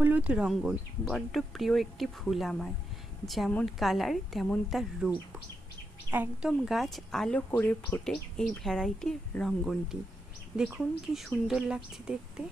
হলুদ রঙ্গন বড্ড প্রিয় একটি ফুল আমার। যেমন কালার তেমন তার রূপ। একদম গাছ আলো করে ফোটে এই ভ্যারাইটির রঙ্গনটি। দেখুন কি সুন্দর লাগছে দেখতে।